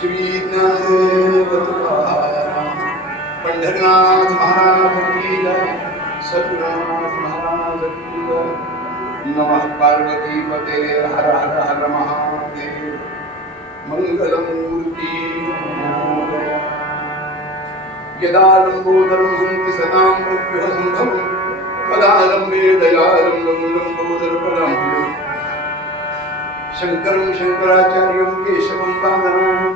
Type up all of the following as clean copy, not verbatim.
श्री ज्ञानदेव तुकाराम पंढरनाथ महाराज की जय सद्गुरुनाथ महाराज की जय नमः पार्वती पते हर हर हर महादेव मंगलमूर्ति यदा लंबोदरं हन्ति सदां मृत्युः कदा लंबे दयालंबं लंबोदरपदं शंकरं शंकराचार्यं केशवं वादनं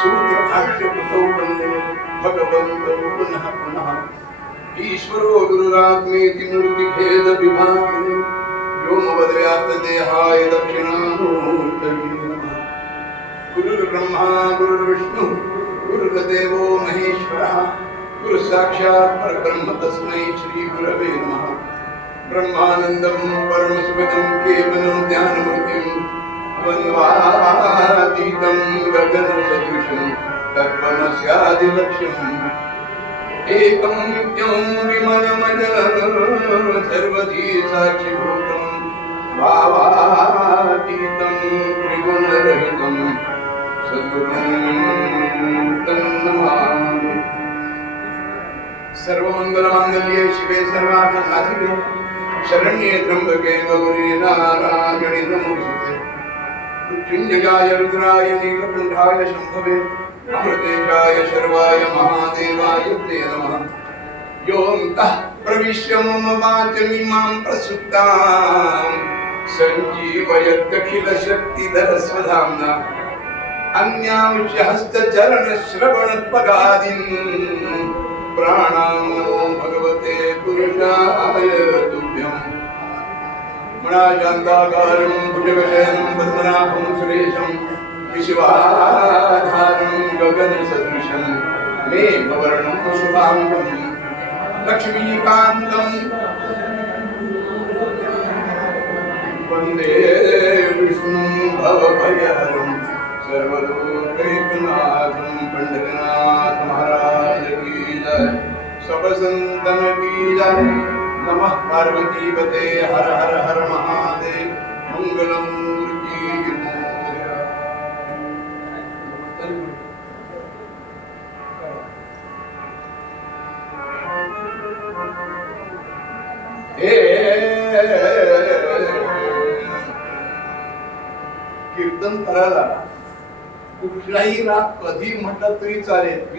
सूत्रभाष्यकृतौ वन्दे भगवन्तौ पुनः पुनः ईश्वरो गुरुरात्मेति मूर्तिभेदविभागिने व्योमवद्व्याप्तदेहाय दक्षिणामूर्तये नमः। गुरुर्ब्रह्मा गुरुर्विष्णुः गुरुर्देवो महेश्वरः गुरुसाक्षात् परब्रह्म तस्मै श्री गुरवे नमः। ब्रह्मानन्दं परमसुखदं केवलं ज्ञानमूर्तिं वन्द्वातीतं गगनसदृशं तत्त्वमस्यादिलक्ष्यम् एकं नित्यं विमलमजलं सर्वधी साक्षिभूतं भावातीतं त्रिगुणरहितं सद्गुरुं तन्नमामि। सर्वमंगलमांगल्ये शिवे सर्वार्थसाधिके शरण्ये त्र्यंबके गौरी नारायणि नमोस्तुते। मृत्युंजयाय रुद्राय नीलकंठाय शंभवे अमृतेशाय शर्वाय महादेवाय ते नमः। योऽन्तः प्रविश्य मम वाचमिमां प्रसुप्तां सञ्जीवयत्यखिलशक्तिधरस्वधाम्ना अन्यांश्च हस्तचरणश्रवणत्वगादीन् प्राणां नमो भगवते पुरुषाय तुभ्यम्। मणाशान्ताकारं भुजगशयनं पद्मनाभं सुरेशं विश्वाधारं गगनसदृशं मेघवर्णं शुभाङ्गं लक्ष्मीकान्तं वन्दे विष्णुं भवभयहरं सर्वलोकैकनाथं पंढरीनाथ महाराज की जय सब संतन की जय। नमः पार्वती पते हर हर हर महादेव मंगलम मूर्ति कीर्तन करायला कुठलाही राग कधी म्हटलं तरी चालेल,